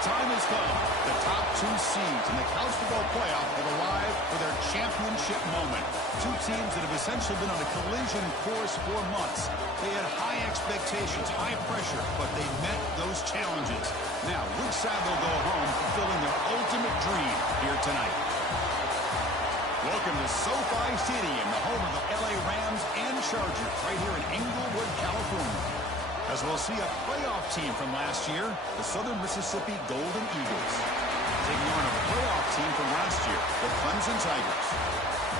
time has come. The top two seeds in the college football playoff have arrived for their championship moment. Two teams that have essentially been on a collision course for months. They had high expectations, high pressure, but they met those challenges. Now, which side will go home fulfilling their ultimate dream here tonight? Welcome to SoFi Stadium, the home of the LA Rams and Chargers, right here in Inglewood, California. As we'll see a playoff team from last year, the Southern Mississippi Golden Eagles, taking on a playoff team from last year, the Clemson Tigers.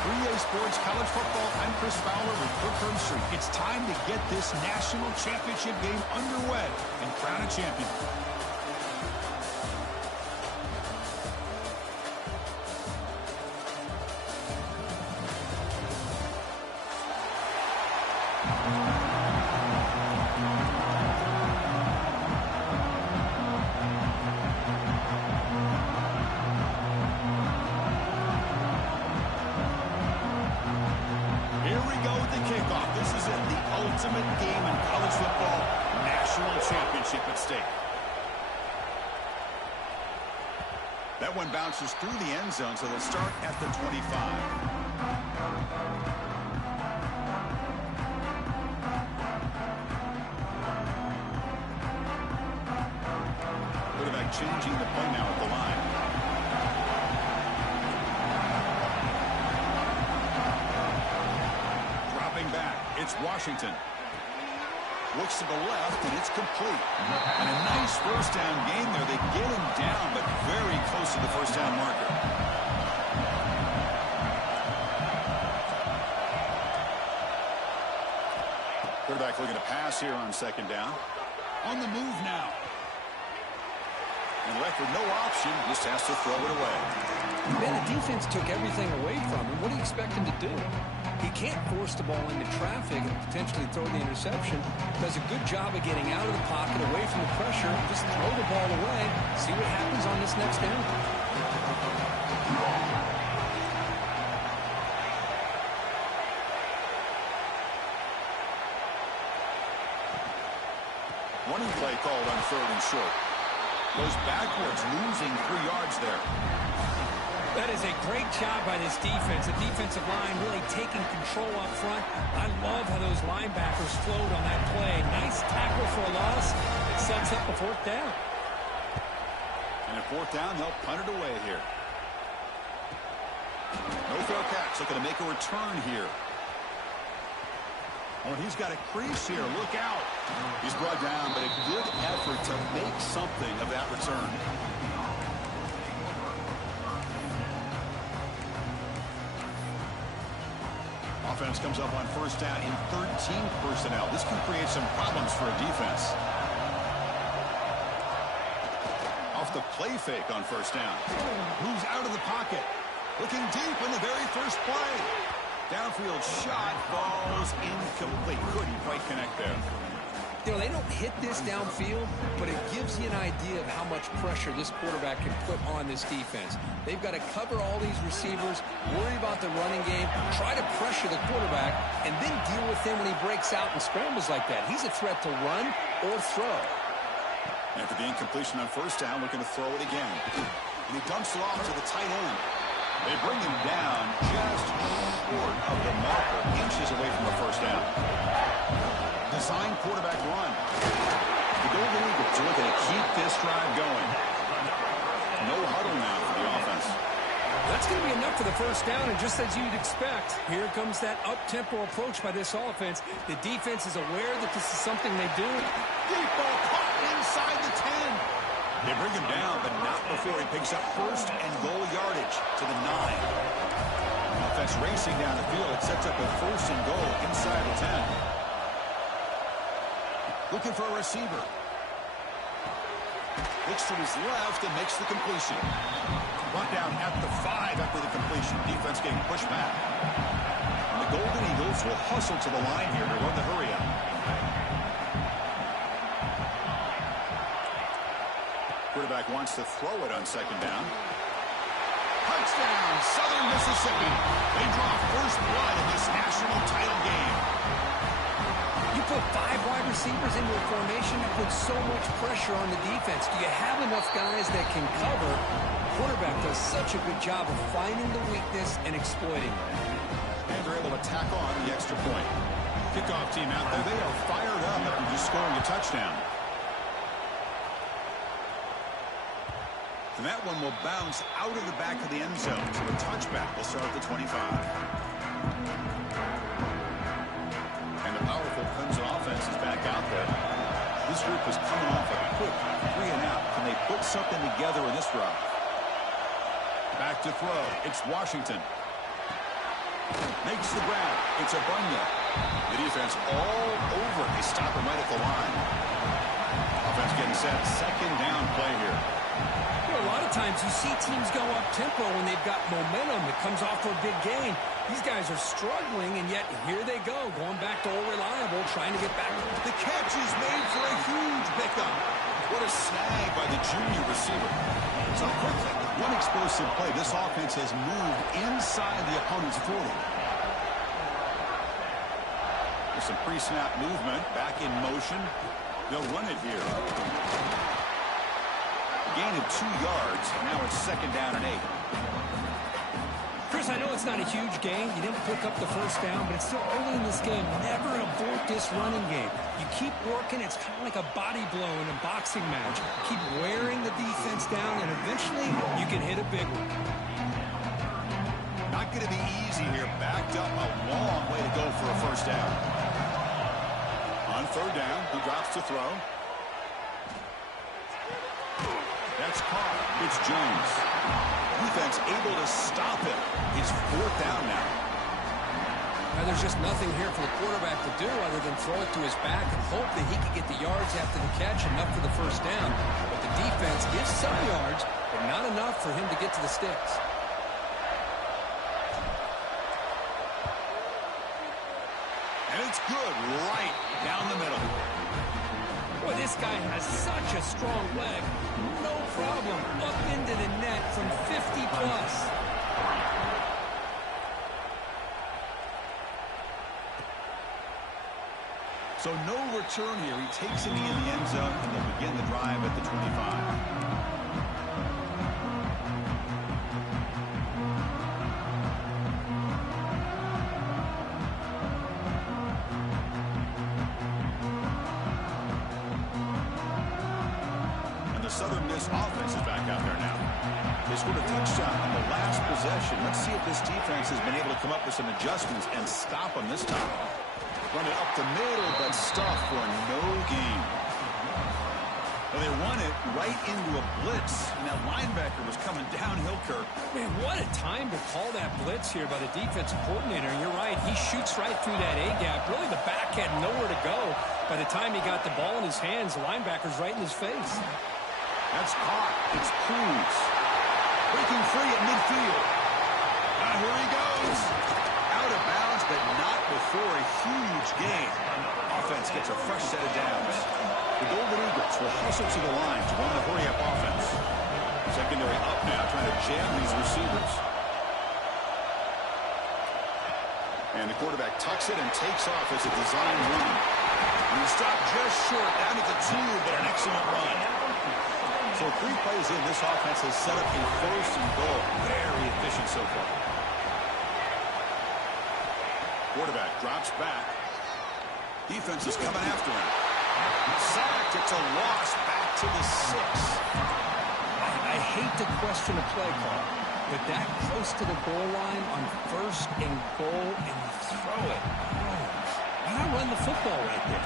3A Sports College Football, I'm Chris Fowler with Kirk Herbstreit. It's time to get this national championship game underway and crown a champion. Ultimate game in college football, national championship at stake. That one bounces through the end zone, so they'll start at the 25. Quarterback changing the play now at the line. Dropping back, it's Washington. Looks to the left, and it's complete. And a nice first down game there. They get him down, but very close to the first down marker. Quarterback looking to pass here on second down. On the move now. And left with no option, just has to throw it away. Man, the defense took everything away from him. What do you expect him to do? He can't force the ball into traffic and potentially throw the interception. Does a good job of getting out of the pocket, away from the pressure, just throw the ball away, see what happens on this next down. Running play called on third and short. Goes backwards, losing 3 yards there. That is a great job by this defense. The defensive line really taking control up front. I love how those linebackers flowed on that play. Nice tackle for a loss. It sets up a fourth down. And a fourth down, they'll punt it away here. No fair catch. Looking to make a return here. Oh, he's got a crease here. Look out. He's brought down, but a good effort to make something of that return. Offense comes up on first down in 13 personnel. This can create some problems for a defense. Off the play fake on first down. Moves out of the pocket. Looking deep in the very first play. Downfield shot falls incomplete. Couldn't quite connect there. You know, they don't hit this downfield, but it gives you an idea of how much pressure this quarterback can put on this defense. They've got to cover all these receivers, worry about the running game, try to pressure the quarterback, and then deal with him when he breaks out and scrambles like that. He's a threat to run or throw. After the incompletion on first down, looking to throw it again. And he dumps it off to the tight end. They bring him down just short of the marker, inches away from the first down. Design quarterback run. The Golden Eagles are looking to keep this drive going. No huddle now for the offense. That's going to be enough for the first down, and just as you'd expect, here comes that up-tempo approach by this offense. The defense is aware that this is something they do. Deep ball caught inside the 10. They bring him down, but not before he picks up first and goal yardage to the 9. Offense racing down the field. It sets up a first and goal inside the 10. Looking for a receiver. Looks to his left and makes the completion. Run down at the 5 after the completion. Defense getting pushed back. And the Golden Eagles will hustle to the line here to run the hurry up. Quarterback wants to throw it on second down. Touchdown, Southern Mississippi. They draw first blood in this national title game. You put 5 wide receivers into a formation that puts so much pressure on the defense. Do you have enough guys that can cover? The quarterback does such a good job of finding the weakness and exploiting it. And they're able to tack on the extra point. Kickoff team out there. They are fired up after just scoring a touchdown. And that one will bounce out of the back of the end zone. So the touchback will start at the 25. And the powerful Clemson offense is back out there. This group is coming off a quick 3 and out. Can they put something together in this drive? Back to throw. It's Washington. Makes the grab. It's a Bunya. The defense all over. They stop him right at the line. Offense getting set. Second down play here. A lot of times you see teams go up tempo when they've got momentum. It comes off for a big gain. These guys are struggling, and yet here they go, going back to old reliable, trying to get back. The catch is made for a huge pickup. What a snag by the junior receiver. So quickly, one explosive play. This offense has moved inside the opponent's 40. There's some pre-snap movement, back in motion. They'll run it here. Gain of 2 yards. Now it's second down and 8. Chris, I know it's not a huge gain. You didn't pick up the first down, but it's still early in this game. Never abort this running game. You keep working. It's kind of like a body blow in a boxing match. Keep wearing the defense down, and eventually you can hit a big one. Not going to be easy here. Backed up a long way to go for a first down. On third down, he drops to throw. That's caught. It's Jones. Defense able to stop it. It's fourth down now. Now, there's just nothing here for the quarterback to do other than throw it to his back and hope that he can get the yards after the catch, enough for the first down. But the defense gives some yards, but not enough for him to get to the sticks. And it's good right down the middle. Boy, this guy has such a strong leg. No problem. Up into the net from 50 plus. So no return here. He takes it in the end zone, and they'll begin the drive at the 25. Southern Miss offense is back out there now. They scored a touchdown on the last possession. Let's see if this defense has been able to come up with some adjustments and stop them this time. Run it up the middle, but stuffed for no gain. Well, they run it right into a blitz, and that linebacker was coming downhill, Kirk. Man, what a time to call that blitz here by the defensive coordinator. You're right. He shoots right through that A-gap. Really, the back had nowhere to go. By the time he got the ball in his hands, the linebacker's right in his face. That's caught. It's Cruz. Breaking free at midfield. Here he goes. Out of bounds, but not before a huge gain. Offense gets a fresh set of downs. The Golden Eagles will hustle to the line to run the hurry-up offense. Secondary up now, trying to jam these receivers. And the quarterback tucks it and takes off as a design run. And he stopped just short, down at the 2, but an excellent run. So 3 plays in, this offense has set up a first and goal. Very efficient so far. Quarterback drops back. Defense is coming after him. Sacked. It's a loss back to the 6. I hate to question a play call, but that close to the goal line on first and goal and you throw it. Why not run the football right there?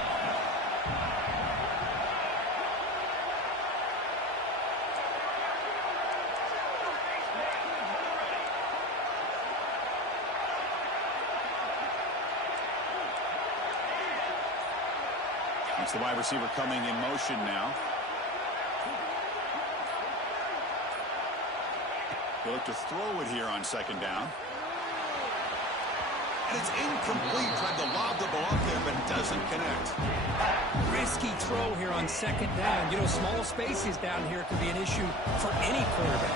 It's the wide receiver coming in motion now. They look to throw it here on second down. And it's incomplete. Tried to lob the ball up there, but it doesn't connect. Risky throw here on second down. You know, small spaces down here could be an issue for any quarterback.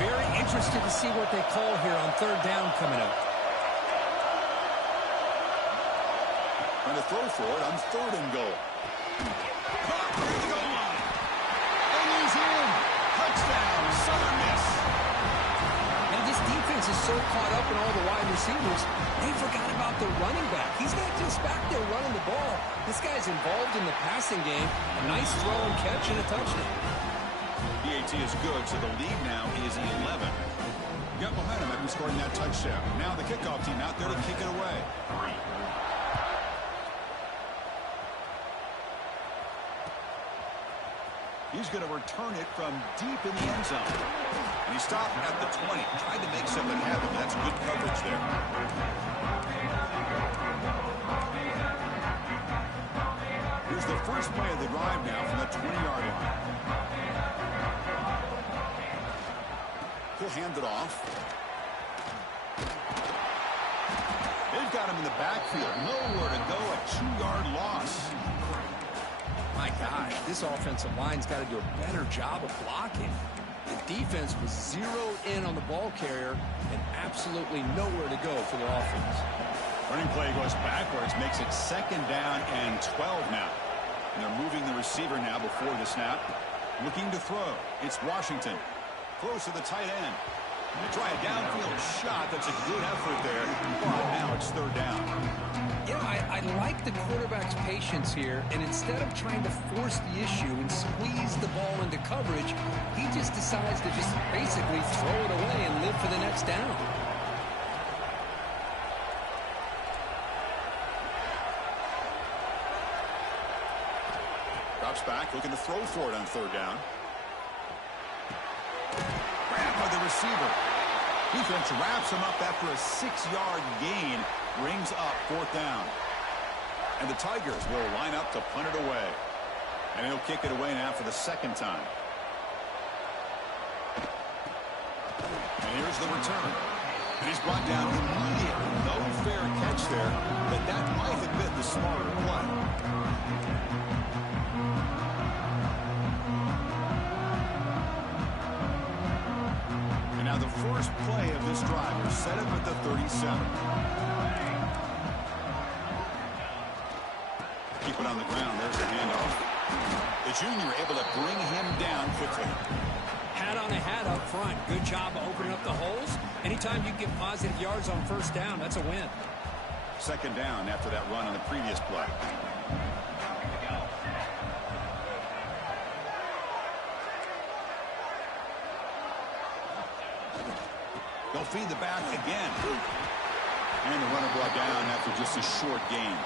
Very interested to see what they call here on third down coming up. Running to throw for it on 3rd and goal. Caught near the goal line. And he's in. Touchdown, Southern Miss. Now, this defense is so caught up in all the wide receivers, they forgot about the running back. He's not just back there running the ball. This guy's involved in the passing game. A nice throw and catch and a touchdown. PAT is good, so the lead now is 11. Got momentum after scoring that touchdown. Now the kickoff team out there to kick it away. He's going to return it from deep in the end zone. And he stopped at the 20. Tried to make something happen. That's good coverage there. Here's the first play of the drive now from the 20-yard line. He'll hand it off. They've got him in the backfield. Nowhere to go. A 2-yard loss. My gosh, this offensive line's got to do a better job of blocking. The defense was zeroed in on the ball carrier and absolutely nowhere to go for the offense. Running play goes backwards, makes it 2nd down and 12 now. And they're moving the receiver now before the snap. Looking to throw. It's Washington. Close to the tight end. They try a downfield shot. That's a good effort there. But now it's 3rd down. You know, I like the quarterback's patience here, and instead of trying to force the issue and squeeze the ball into coverage, he just decides to just basically throw it away and live for the next down. Drops back, looking to throw for it on 3rd down. Grabbed by the receiver. Defense wraps him up after a 6-yard gain. Brings up 4th down. And the Tigers will line up to punt it away. And he'll kick it away now for the 2nd time. And here's the return. And he's brought down immediately. No fair catch there, but that might have been the smarter play. And now the first play of this drive is set up at the 37. Keep it on the ground. There's the handoff. The junior able to bring him down quickly. Hat on a hat up front. Good job of opening up the holes. Anytime you get positive yards on 1st down, that's a win. 2nd down after that run on the previous play. They'll feed the back again. And the runner brought down after just a short gain.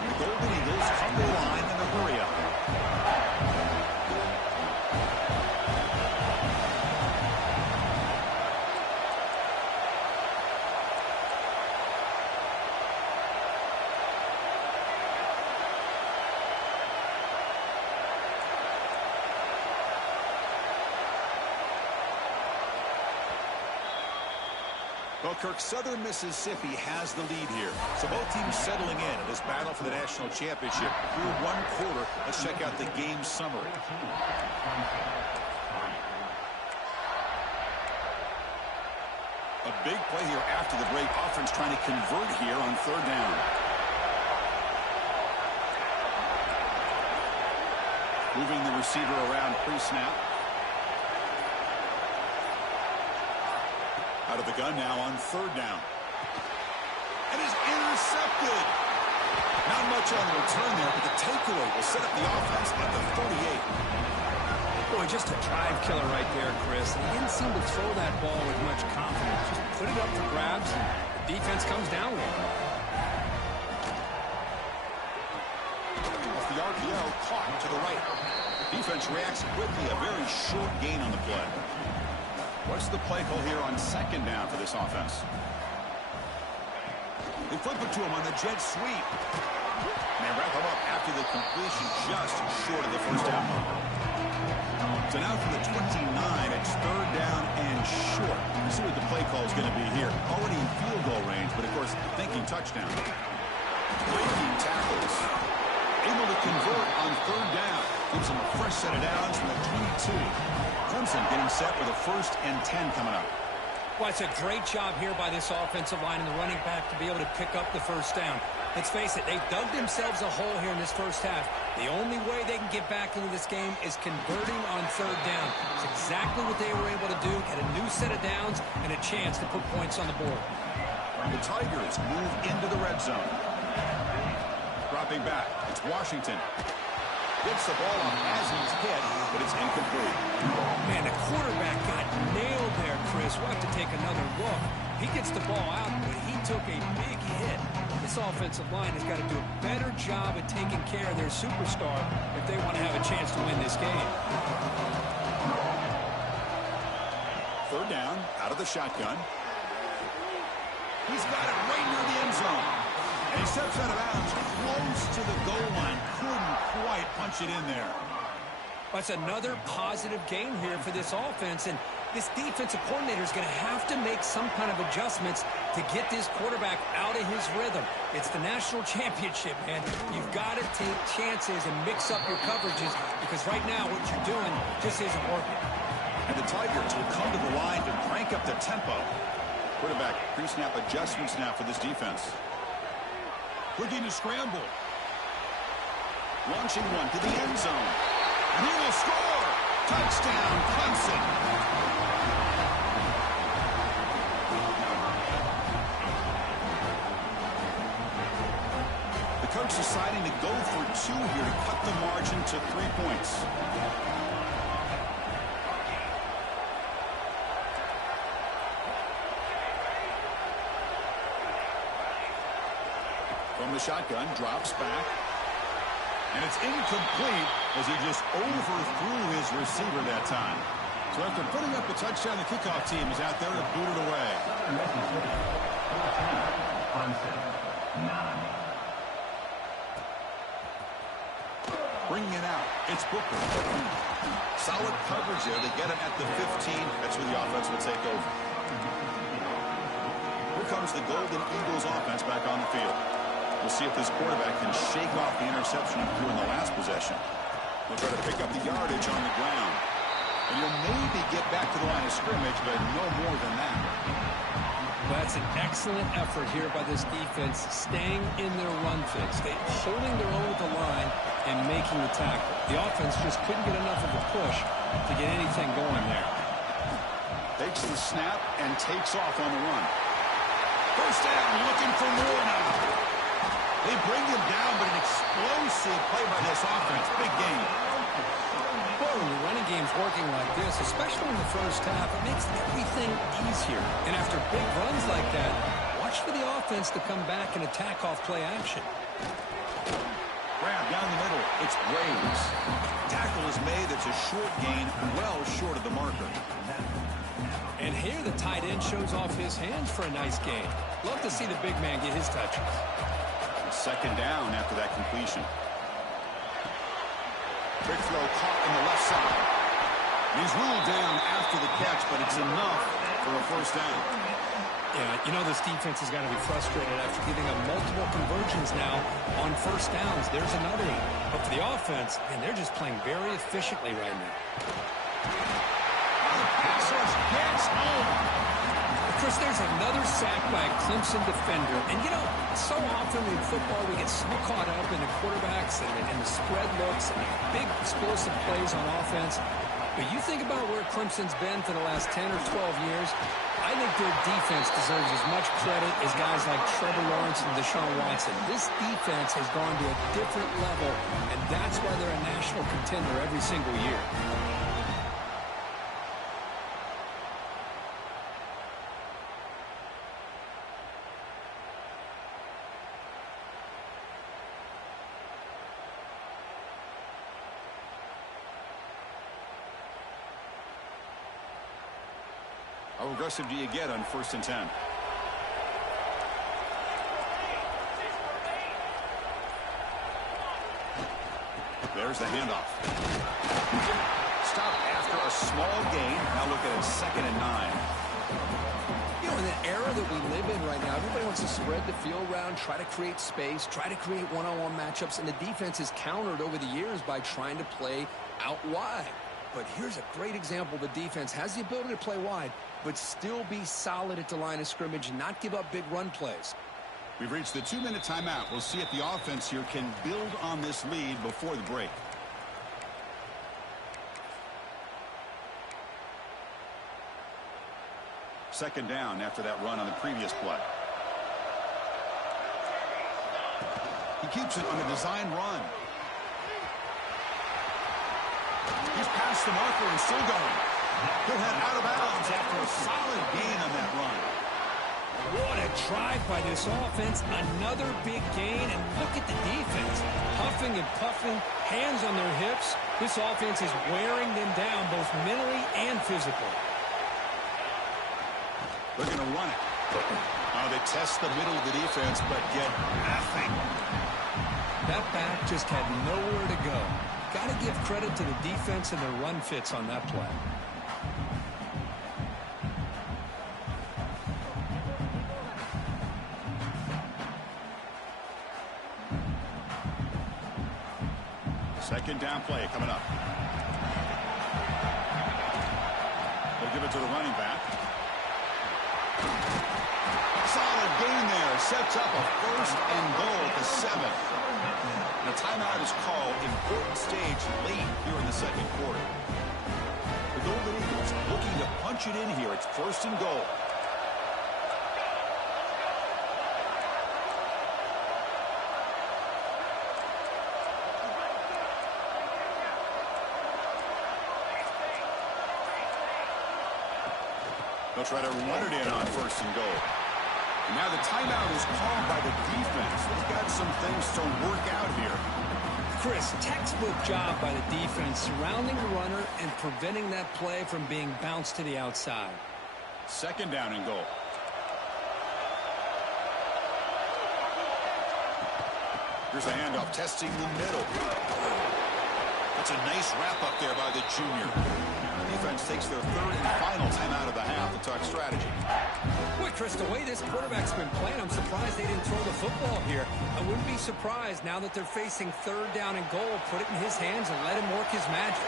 The Golden Eagles come to the line in a hurry up. Well, Kirk, Southern Mississippi has the lead here. So both teams settling in this battle for the national championship. Through 1 quarter, let's check out the game summary. A big play here after the break. Offense trying to convert here on 3rd down. Moving the receiver around pre-snap. Out of the gun now on 3rd down. And is intercepted. Not much on the return there, but the takeaway will set up the offense at the 38. Boy, just a drive killer right there, Chris. He didn't seem to throw that ball with much confidence. Just put it up for grabs, and the defense comes down with it. Off the RPO, caught to the right. Defense reacts quickly. A very short gain on the play. What's the play call here on 2nd down for this offense? They flip it to him on the jet sweep. And they wrap him up after the completion just short of the 1st down. So now from the 29, it's 3rd down and short. Let's see what the play call is going to be here. Already in field goal range, but of course thinking touchdown. Breaking tackles. Able to convert on 3rd down. Gives him a fresh set of downs from the 22. Clemson getting set with a 1st and 10 coming up. Well, it's a great job here by this offensive line and the running back to be able to pick up the 1st down. Let's face it, they've dug themselves a hole here in this first half. The only way they can get back into this game is converting on third down. It's exactly what they were able to do, get a new set of downs and a chance to put points on the board. The Tigers move into the red zone. Dropping back, it's Washington. Gets the ball off as he's hit, but it's incomplete. Man, the quarterback got nailed there, Chris. We'll have to take another look. He gets the ball out, but he took a big hit. This offensive line has got to do a better job at taking care of their superstar if they want to have a chance to win this game. Third down, out of the shotgun. He's got it right near the end zone. And he steps out of bounds close to the goal line. Couldn't quite punch it in there. That's another positive game here for this offense, and this defensive coordinator is going to have to make some kind of adjustments to get this quarterback out of his rhythm. It's the national championship, man. You've got to take chances and mix up your coverages because right now what you're doing just isn't working. And the Tigers will come to the line to crank up the tempo. Quarterback pre-snap adjustments now for this defense. Looking to scramble. Launching one to the end zone. And he will score! Touchdown, Clemson! The coach deciding to go for two here to cut the margin to 3 points. From the shotgun, drops back. And it's incomplete as he just overthrew his receiver that time. So after putting up the touchdown, the kickoff team is out there to boot it away. Bringing it out, it's Booker. Solid coverage there. They get him at the 15. That's where the offense will take over. Here comes the Golden Eagles offense back on the field. We'll see if this quarterback can shake off the interception he threw in the last possession. He'll try to pick up the yardage on the ground. And he'll maybe get back to the line of scrimmage, but no more than that. That's an excellent effort here by this defense, staying in their run fix, holding their own at the line and making the tackle. The offense just couldn't get enough of a push to get anything going there. Takes the snap and takes off on the run. First down, looking for more now. They bring him down, but an explosive play by this offense. Big game. Well, when the running game's working like this, especially in the first half, it makes everything easier. And after big runs like that, watch for the offense to come back and attack off play action. Grab down the middle. It's Braves. Tackle is made. It's a short gain, well short of the marker. And here the tight end shows off his hands for a nice gain. Love to see the big man get his touches. Second down after that completion. Quick throw caught in the left side. He's ruled down after the catch, but it's enough for a first down. Yeah, you know this defense has got to be frustrated after giving up multiple conversions now on first downs. There's another one. But for the offense, man, they're just playing very efficiently right now. The pass rush gets home. Chris, there's another sack by a Clemson defender. And, you know, so often in football we get so caught up in the quarterbacks and the spread looks and big explosive plays on offense. But you think about where Clemson's been for the last 10 or 12 years, I think their defense deserves as much credit as guys like Trevor Lawrence and Deshaun Watson. This defense has gone to a different level, and that's why they're a national contender every single year. How aggressive do you get on 1st and 10? There's the handoff. Stop after a small gain. Now look at it, 2nd and 9. You know, in the era that we live in right now, everybody wants to spread the field around, try to create space, try to create one-on-one matchups, and the defense has countered over the years by trying to play out wide. But here's a great example. The defense has the ability to play wide, but still be solid at the line of scrimmage and not give up big run plays. We've reached the 2-minute timeout. We'll see if the offense here can build on this lead before the break. Second down after that run on the previous play. He keeps it on a design run. He's past the marker and still going. He'll head out of bounds after a solid gain on that run. What a drive by this offense. Another big gain, and look at the defense. Huffing and puffing, hands on their hips. This offense is wearing them down both mentally and physically. They're going to run it. They test the middle of the defense, but get nothing. That back just had nowhere to go. Got to give credit to the defense and their run fits on that play. Second down play coming up. They'll give it to the running back. Solid gain there. Sets up a first and goal at the 7. The timeout is called. Important stage late here in the second quarter. The Golden Eagles looking to punch it in here. It's first and goal. They'll try to run it in on first and goal. And now the timeout is called by the defense. They've got some things to work out here. Chris, textbook job by the defense, surrounding the runner and preventing that play from being bounced to the outside. Second down and goal. Here's a handoff, testing the middle. That's a nice wrap up there by the junior. Defense takes their third and final timeout of the half to talk strategy. Boy, Chris, the way this quarterback's been playing, I'm surprised they didn't throw the football here. I wouldn't be surprised now that they're facing third down and goal. Put it in his hands and let him work his magic.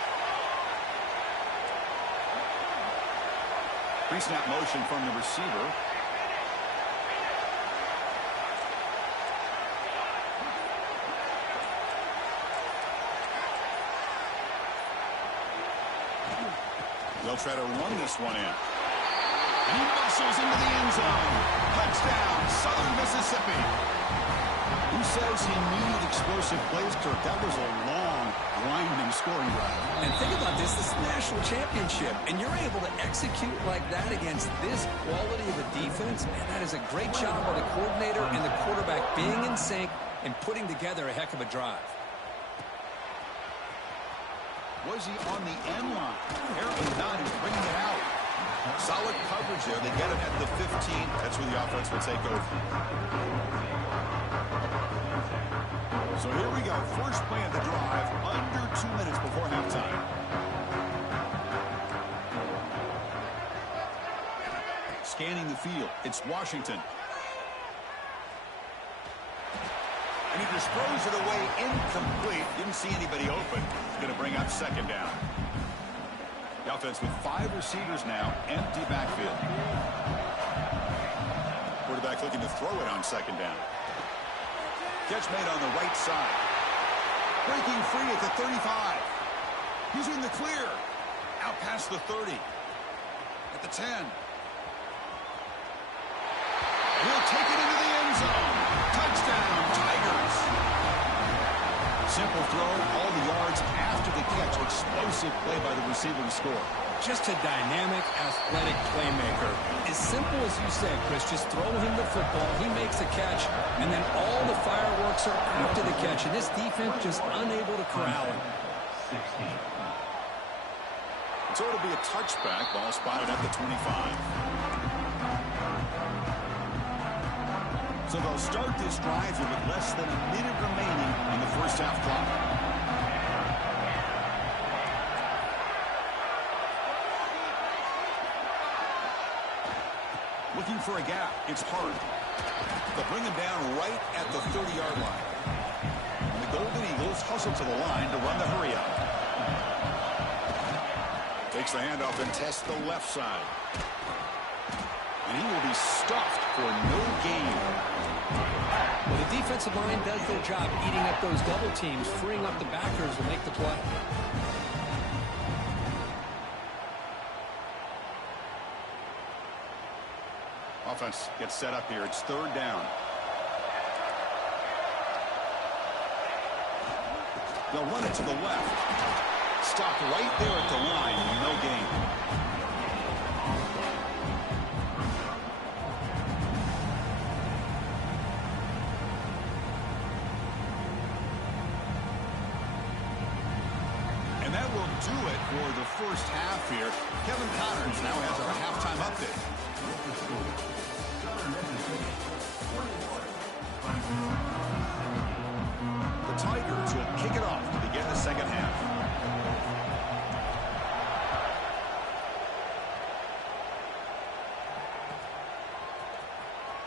Pre-snap motion from the receiver. They'll try to run this one in. And he muscles into the end zone. Touchdown, Southern Mississippi. Who says he needed explosive plays, Kirk? That was a long, grinding scoring drive. And think about this is the national championship, and you're able to execute like that against this quality of a defense, and that is a great job by the coordinator and the quarterback being in sync and putting together a heck of a drive. Was he on the end line? Apparently not. He's bringing it out. Solid coverage there. They get it at the 15. That's where the offense will take over. So here we go. First play of the drive. Under 2 minutes before halftime. Scanning the field. It's Washington. And he just throws it away incomplete. Didn't see anybody open. Going to bring up second down. The offense with 5 receivers now. Empty backfield. Quarterback looking to throw it on second down. Catch made on the right side. Breaking free at the 35. He's in the clear. Out past the 30. At the 10. He'll take it into the end zone. Touchdown, Tigers. Simple throw, all the yards after the catch. Explosive play by the receiver to score. Just a dynamic, athletic playmaker. As simple as you said, Chris, just throw him the football, he makes a catch, and then all the fireworks are after the catch, and this defense just unable to corral him. So it'll be a touchback, ball spotted at the 25. So they'll start this drive here with less than a minute remaining on the first half clock. Looking for a gap. It's hard. They'll bring him down right at the 30-yard line. And the Golden Eagles hustle to the line to run the hurry up. Takes the handoff and tests the left side. And he will be stuffed for no gain. Well, the defensive line does their job eating up those double teams, freeing up the backers to make the play. Offense gets set up here. It's third down. They'll run it to the left. Stopped right there at the line. No gain. And that will do it for the first half here. Kevin Connors now has our halftime update. The Tigers will kick it off to begin the second half.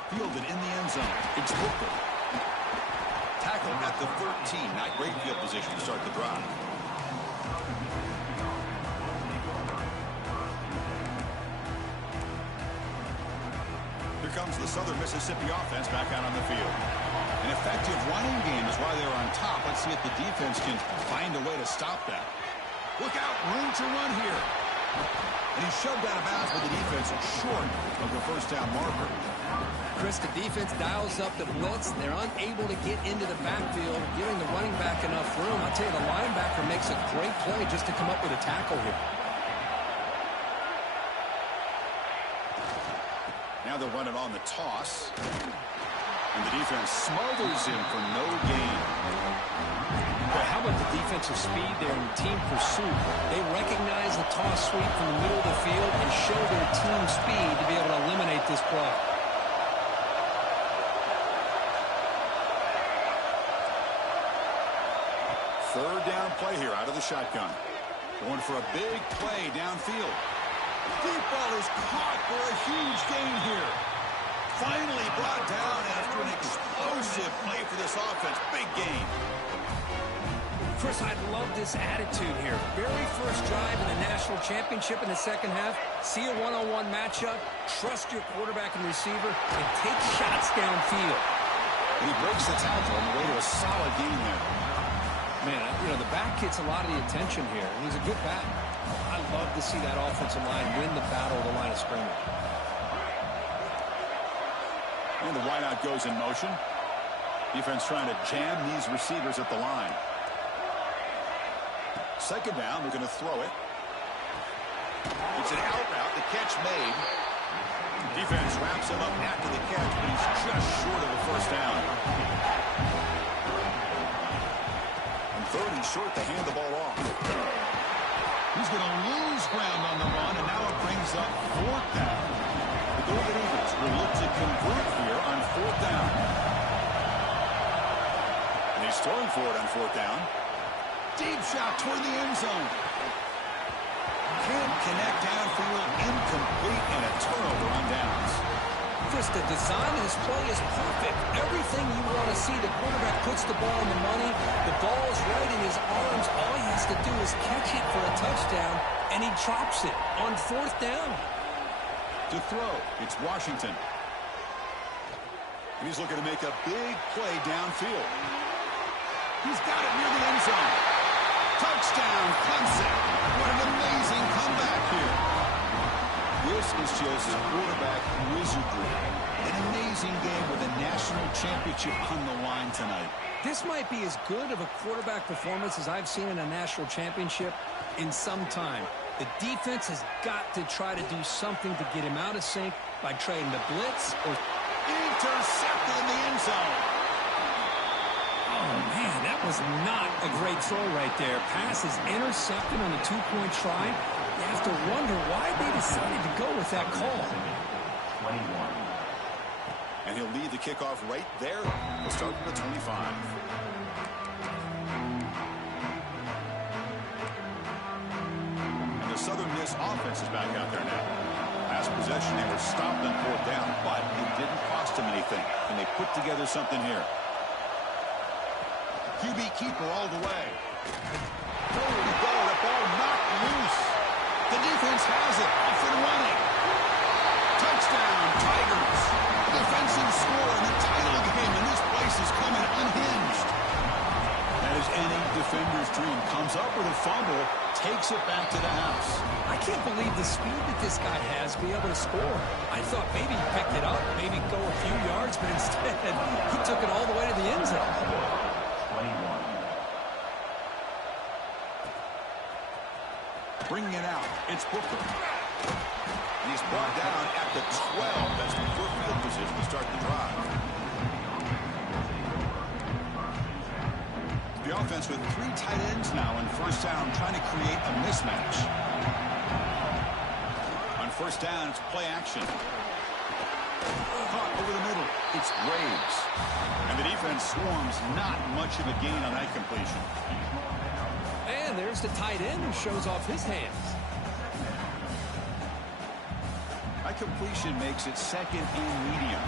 Fielded in the end zone. It's Booker. Tackled at the 13. Not great field position to start the drive. Here comes the Southern Mississippi offense back out on the field. An effective running game is why they're on top. Let's see if the defense can find a way to stop that. Look out, room to run here. And he's shoved out of bounds with the defense short of the first down marker. Chris, the defense dials up the blitz. They're unable to get into the backfield, giving the running back enough room. I'll tell you, the linebacker makes a great play just to come up with a tackle here. Now they'll run it on the toss. And the defense smothers him for no gain. Boy, how about the defensive speed there in team pursuit? They recognize the toss sweep from the middle of the field and show their team speed to be able to eliminate this play. Third down play here out of the shotgun. Going for a big play downfield. Deep ball is caught for a huge gain here. Finally brought down after an explosive play for this offense. Big gain. Chris, I love this attitude here. Very first drive in the national championship in the second half. See a one-on-one matchup. Trust your quarterback and receiver. And take shots downfield. And he breaks the tackle on the way to a solid gain there. Man, you know, the back gets a lot of the attention here. He's a good back. I love to see that offensive line win the battle of the line of scrimmage. And the wideout goes in motion. Defense trying to jam these receivers at the line. Second down, they're going to throw it. It's an out route. The catch made. Defense wraps him up after the catch, but he's just short of the first down. And third and short to hand the ball off. He's going to lose ground on the run, and now it brings up fourth down. The Golden Eagles will look to convert here on fourth down. And he's throwing for it on fourth down. Deep shot toward the end zone. Can't connect downfield, incomplete, and a turnover on downs. Chris, the design of this play is perfect. Everything you want to see. The quarterback puts the ball in the money. The ball is right in his arms. All he has to do is catch it for a touchdown, and he drops it on fourth down. To throw, it's Washington. And he's looking to make a big play downfield. He's got it near the end zone. Touchdown, Clemson. What an amazing comeback here. This is just quarterback wizardry. An amazing game with a national championship on the line tonight. This might be as good of a quarterback performance as I've seen in a national championship in some time. The defense has got to try to do something to get him out of sync by trading the blitz or... Intercepted in the end zone. Oh, man, that was not a great throw right there. Pass is intercepted on a two-point try. You have to wonder why they decided to go with that call. 21. And he'll lead the kickoff right there. We'll start with the 25. And the Southern Miss offense is back out there now. Last possession, they were stopped on fourth down, but it didn't cost them anything. And they put together something here. QB keeper all the way. Nowhere to go. The ball knocked loose. The defense has it. Off and running. Touchdown, Tigers. Defensive score in the title game. believe the speed that this guy has to be able to score. I thought maybe he picked it up, maybe go a few yards, but instead he took it all the way to the end zone. Bringing it out, it's Booker. And he's brought down at the 12. That's the good field position to start the drive. The offense with 3 tight ends now on first down, trying to create a mismatch. On first down, it's play action. Caught over the middle. It's Graves. And the defense swarms, not much of a gain on that completion. And there's the tight end who shows off his hands. That completion makes it second and medium.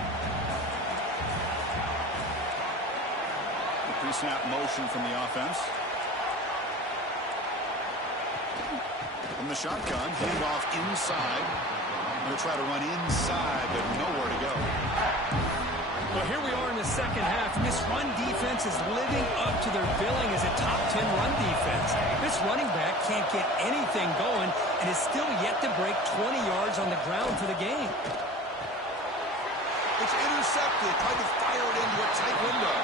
The pre-snap motion from the offense. From the shotgun, handoff inside. They'll try to run inside, but nowhere to go. Well, here we are in the second half, and this run defense is living up to their billing as a top 10 run defense. This running back can't get anything going and is still yet to break 20 yards on the ground for the game. It's intercepted, trying to fire it into a tight window.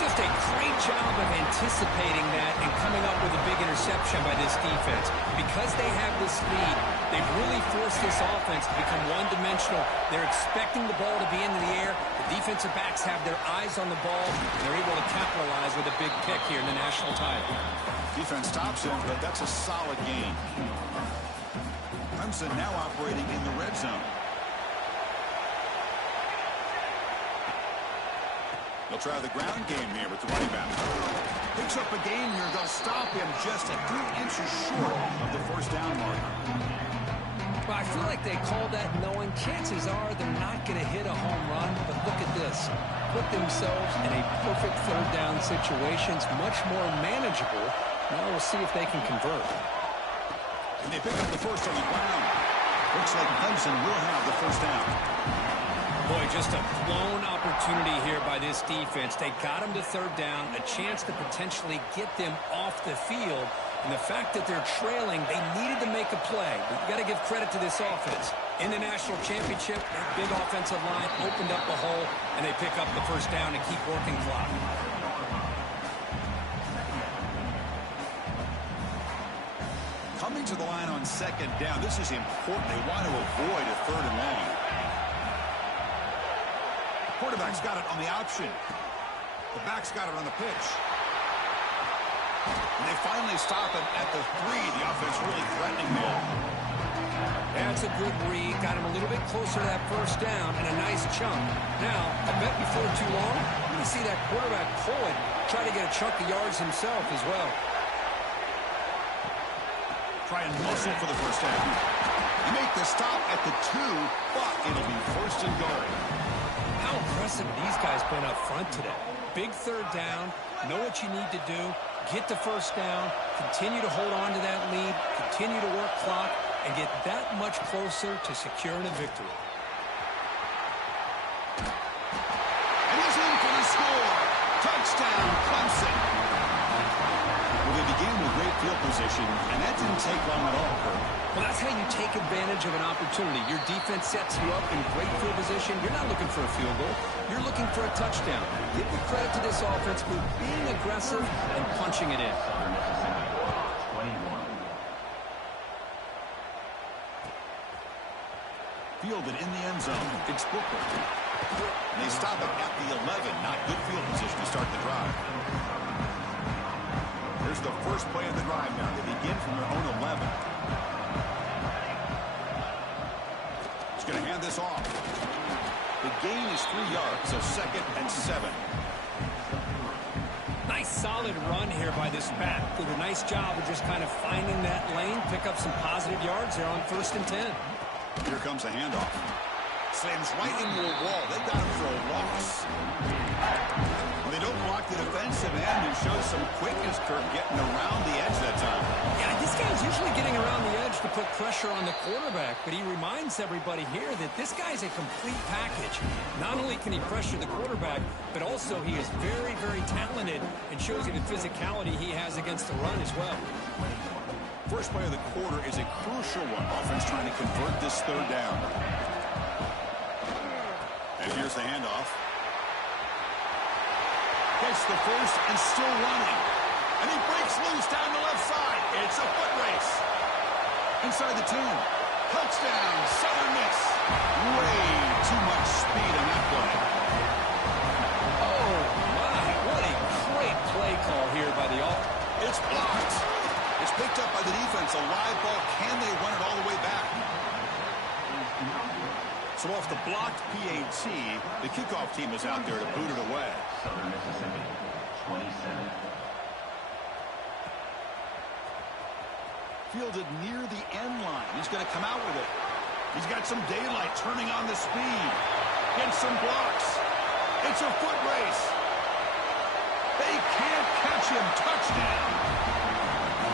Just a great job of anticipating that and coming up with a big interception by this defense. Because they have this lead, they've really forced this offense to become one-dimensional. They're expecting the ball to be into the air. The defensive backs have their eyes on the ball, and they're able to capitalize with a big pick here in the national title. Defense stops him, but that's a solid gain. Clemson now operating in the red zone. They'll try the ground game here with the running back. Picks up a gain here. They'll stop him just a few inches short of the first down marker. Well, I feel like they called that knowing chances are they're not going to hit a home run. But look at this. Put themselves in a perfect third down situation. It's much more manageable. Now we'll see if they can convert. And they pick up the first on the ground. Looks like Clemson will have the first down. Boy, just a blown opportunity here by this defense. They got them to third down, a chance to potentially get them off the field. And the fact that they're trailing, they needed to make a play. But you got to give credit to this offense. In the national championship, their big offensive line opened up a hole, and they pick up the first down and keep working clock. Coming to the line on second down, this is important. They want to avoid a third and long. Quarterback's got it on the option. The back's got it on the pitch. And they finally stop him at the 3. The offense really threatening there. That's a good read. Got him a little bit closer to that first down and a nice chunk. Now, I bet before too long, you're going to see that quarterback pull it, try to get a chunk of yards himself as well. Try and muscle for the first down. You make the stop at the 2, but it'll be first and goal. How impressive have these guys been up front today? Big third down, know what you need to do, get the first down, continue to hold on to that lead, continue to work clock, and get that much closer to securing a victory. And he's in for the score. Touchdown, Clemson. Well, they began with great field position, and that didn't take long at all, Kirk. Well, that's how you take advantage of an opportunity. Your defense sets you up in great field position. You're not looking for a field goal. You're looking for a touchdown. Give the credit to this offense for being aggressive and punching it in. Fielded in the end zone. It's Booker. And they stop it at the 11. Not good field position to start the drive. Here's the first play of the drive now. They begin from their own 11. He's going to hand this off. The gain is 3 yards, so second and 7. Nice solid run here by this back. Did a nice job of just kind of finding that lane, pick up some positive yards there on first and 10. Here comes the handoff. Slams right into a wall. They got him for a loss. They don't block the defensive end, who shows some quickness, Kirk, getting around the edge that time. Yeah, this guy's usually getting around the edge to put pressure on the quarterback, but he reminds everybody here that this guy's a complete package. Not only can he pressure the quarterback, but also he is very, very talented and shows you the physicality he has against the run as well. First play of the quarter is a crucial one. Offense trying to convert this third down. And here's the handoff. Gets the first and still running. And he breaks loose down the left side. It's a foot race. Inside the 10. Touchdown, Southern Miss. Way too much speed on that play. Oh, my. What a great play call here by the offense. It's blocked. It's picked up by the defense. A live ball. Can they run it all the way back? So off the blocked PAT, the kickoff team is out there to boot it away. Southern Mississippi, 27. Fielded near the end line. He's going to come out with it. He's got some daylight turning on the speed. Gets some blocks. It's a foot race. They can't catch him. Touchdown.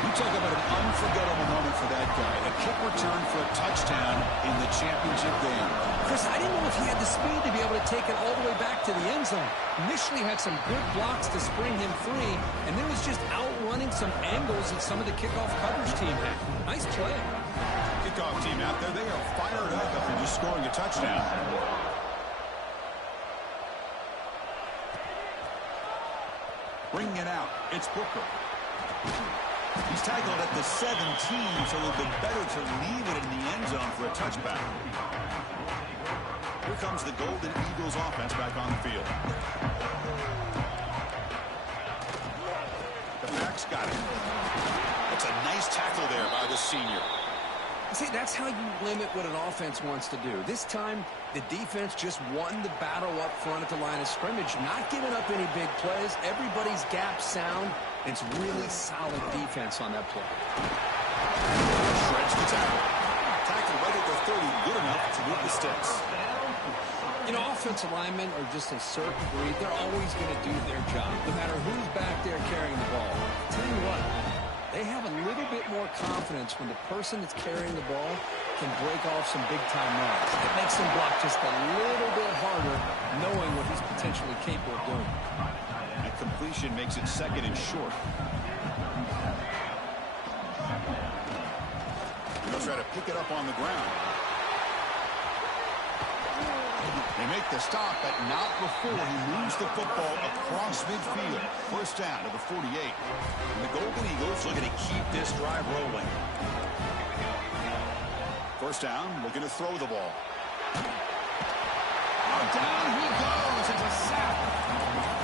You talk about an unforgettable moment for that guy. A kick return for a touchdown in the championship game. Chris, I didn't know if he had the speed to be able to take it all the way back to the end zone. Initially had some good blocks to spring him free, and then was just outrunning some angles that some of the kickoff coverage team had. Nice play. Kickoff team out there, they are fired up after just scoring a touchdown. Bringing it out, it's Booker. He's tackled at the 17, so it'll be better to leave it in the end zone for a touchback. Here comes the Golden Eagles offense back on the field. The back's got it. That's a nice tackle there by the senior. See, that's how you limit what an offense wants to do. This time, the defense just won the battle up front at the line of scrimmage, not giving up any big plays. Everybody's gap sound. It's really solid defense on that play. Shreds the tackle. Tackle right at the 30, good enough to move the sticks. You know, offensive linemen are just a certain breed. They're always going to do their job, no matter who's back there carrying the ball. I'll tell you what, they have a little bit more confidence when the person that's carrying the ball can break off some big-time runs. It makes them block just a little bit harder, knowing what he's potentially capable of doing. That completion makes it second and short. He'll try to pick it up on the ground. They make the stop, but not before he moves the football across midfield. First down to the 48. And the Golden Eagles looking to keep this drive rolling. First down, looking to throw the ball. Oh, down he goes. It's a sack.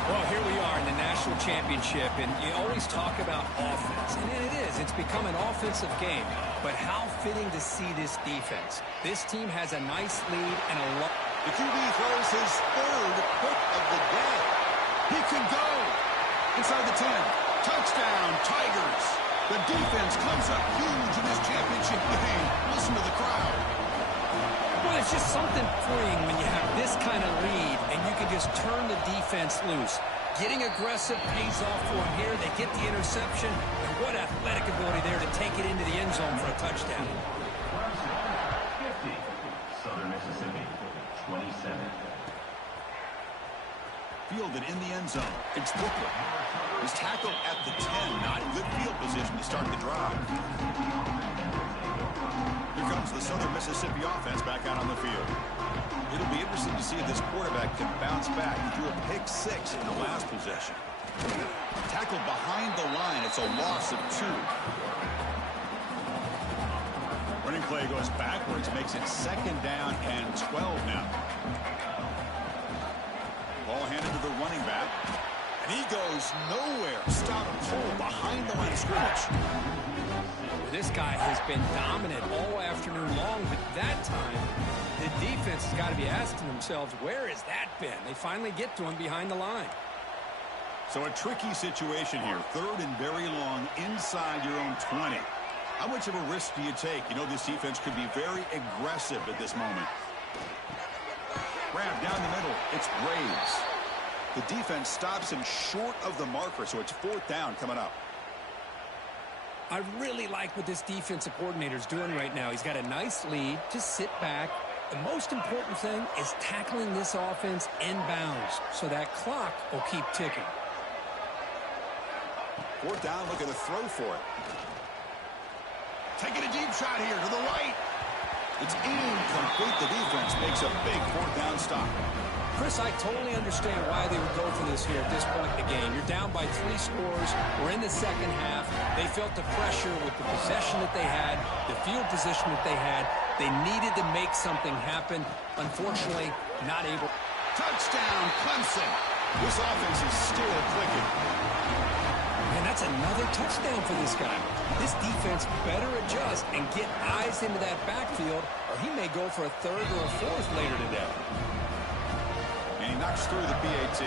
Well, here we are in the national championship, and you always talk about offense. And it is. It's become an offensive game. But how fitting to see this defense. This team has a nice lead and a lot. The QB throws his third pick of the day. He can go. Inside the 10. Touchdown, Tigers. The defense comes up huge in this championship game. Listen to the crowd. Well, it's just something freeing when you have this kind of lead and you can just turn the defense loose. Getting aggressive pays off for them here. They get the interception. And what athletic ability there to take it into the end zone for a touchdown. 50, Southern Mississippi, 27. Fielded in the end zone. It's Booker. He's tackled at the 10. Not in good field position to start the drive. Here comes the Southern Mississippi offense back out on the field. It'll be interesting to see if this quarterback can bounce back. He threw a pick 6 in the last possession. Tackled behind the line. It's a loss of 2. Running play goes backwards. Makes it second down and 12 now. Ball handed to the running back. And he goes nowhere. Stop cold behind the line of scrimmage. This guy has been dominant all afternoon long, but that time, the defense has got to be asking themselves, where has that been? They finally get to him behind the line. So a tricky situation here. Third and very long inside your own 20. How much of a risk do you take? You know this defense could be very aggressive at this moment. Grab down the middle. It's Braves. The defense stops him short of the marker, so it's fourth down coming up. I really like what this defensive coordinator is doing right now. He's got a nice lead. Just sit back. The most important thing is tackling this offense inbounds so that clock will keep ticking. Fourth down, looking to throw for it. Taking a deep shot here to the right. It's incomplete. The defense makes a big fourth down stop. Chris, I totally understand why they would go for this here at this point in the game. You're down by 3 scores. We're in the second half. They felt the pressure with the possession that they had, the field position that they had. They needed to make something happen. Unfortunately, not able. Touchdown, Clemson. This offense is still clicking. And that's another touchdown for this guy. This defense better adjust and get eyes into that backfield, or he may go for a third or a fourth later today. And he knocks through the PAT.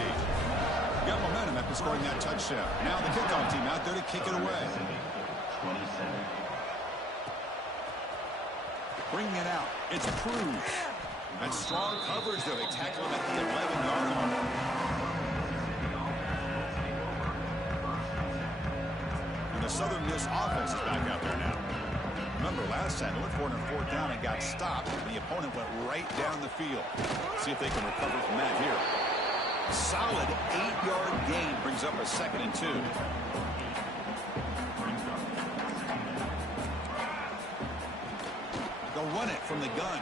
Got momentum after scoring that touchdown. Now the kickoff team out there to kick it away. 27. Bringing it out. It's Cruz. That's strong coverage, though. They tackle him at the 11-yard line. And the Southern Miss offense is back out there now. Remember, last time they went for it on fourth down and got stopped. The opponent went right down the field. See if they can recover from that here. Solid 8-yard gain brings up a 2nd and 2. They'll run it from the gun.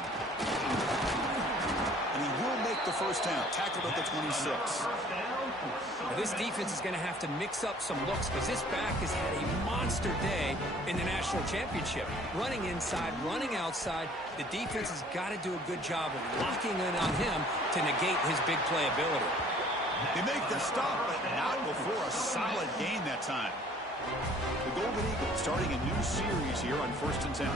And he will make the first down. Tackled at the 26. Now, this defense is going to have to mix up some looks because this back has had a monster day in the national championship. Running inside, running outside. The defense has got to do a good job of locking in on him to negate his big play ability. They make the stop, but not before a solid gain that time. The Golden Eagles starting a new series here on 1st and 10.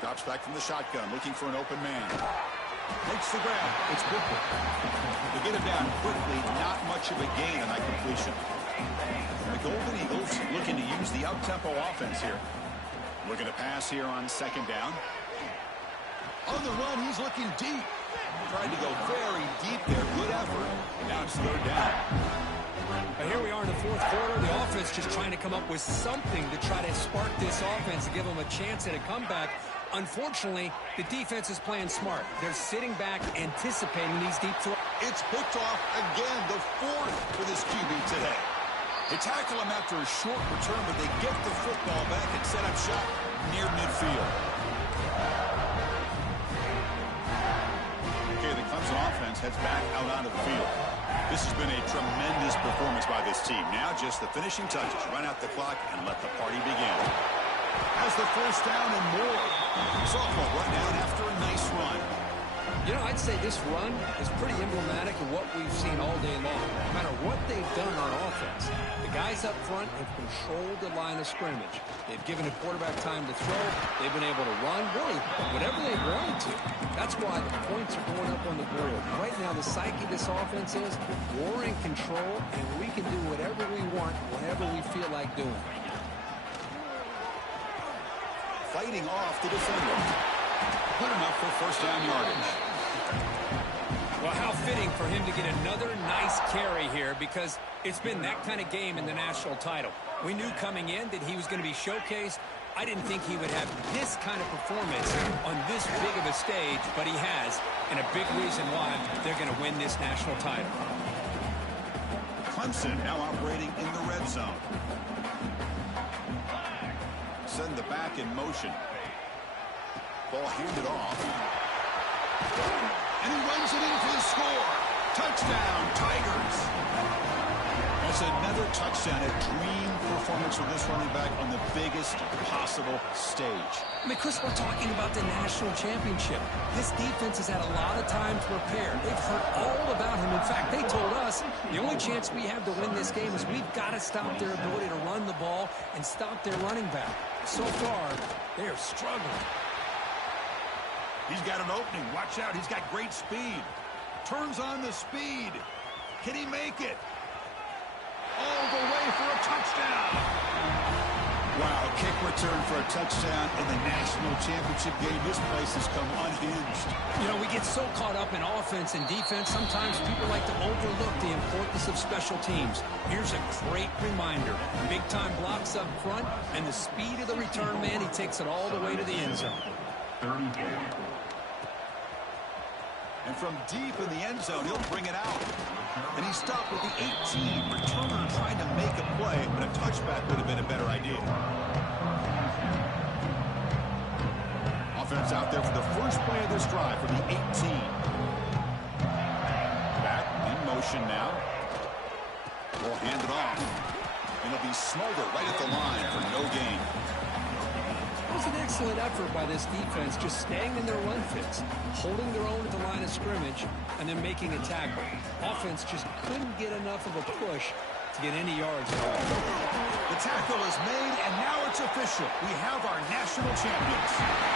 Drops back from the shotgun, looking for an open man. Makes the grab. It's Booker. They get him down quickly. Not much of a gain on that completion. The Golden Eagles looking to use the up-tempo offense here. Looking to pass here on 2nd down. On the run, he's looking deep. Tried to go very deep there. Good effort. Now it's 3rd down. But here we are in the 4th quarter. The offense just trying to come up with something to try to spark this offense and give them a chance at a comeback. Unfortunately, the defense is playing smart. They're sitting back, anticipating these deep throws. It's picked off again, the 4th for this QB today. They tackle him after a short return, but they get the football back and set up shop near midfield. Okay, the Clemson offense heads back out onto the field. This has been a tremendous performance by this team. Now just the finishing touches. Run out the clock and let the party begin. Has the first down and more. Sophomore run down after a nice run. You know, I'd say this run is pretty emblematic of what we've seen all day long. No matter what they've done on offense, the guys up front have controlled the line of scrimmage. They've given the quarterback time to throw. They've been able to run, really, whatever they wanted to. That's why the points are going up on the board. Right now, the psyche of this offense is we're in control, and we can do whatever we want, whatever we feel like doing. Fighting off the defender. Put him up for first down yardage. Well, how fitting for him to get another nice carry here because it's been that kind of game in the national title. We knew coming in that he was going to be showcased. I didn't think he would have this kind of performance on this big of a stage, but he has, and a big reason why they're going to win this national title. Clemson now operating in the red zone. Send the back in motion. Ball handed off. And he runs it in for the score. Touchdown, Tigers. That's another touchdown. A dream performance from this running back on the biggest possible stage. I mean, Chris, we're talking about the national championship. This defense has had a lot of time to prepare. They've heard all about him. In fact, they told us the only chance we have to win this game is we've got to stop their ability to run the ball and stop their running back. So far, they are struggling. He's got an opening. Watch out. He's got great speed. Turns on the speed. Can he make it? All the way for a touchdown. Wow, kick return for a touchdown in the national championship game. This place has come unhinged. You know, we get so caught up in offense and defense, sometimes people like to overlook the importance of special teams. Here's a great reminder. Big-time blocks up front, and the speed of the return man, he takes it all the way to the end zone. 34. And from deep in the end zone, he'll bring it out. And he's stopped with the 18. Returner trying to make a play, but a touchback would have been a better idea. Offense out there for the first play of this drive from the 18. Back in motion now. Will hand it off. And it'll be Smolder right at the line for no gain. It was an excellent effort by this defense, just staying in their run fits, holding their own at the line of scrimmage, and then making a tackle. Offense just couldn't get enough of a push to get any yards at all. The tackle is made, and now it's official. We have our national champions.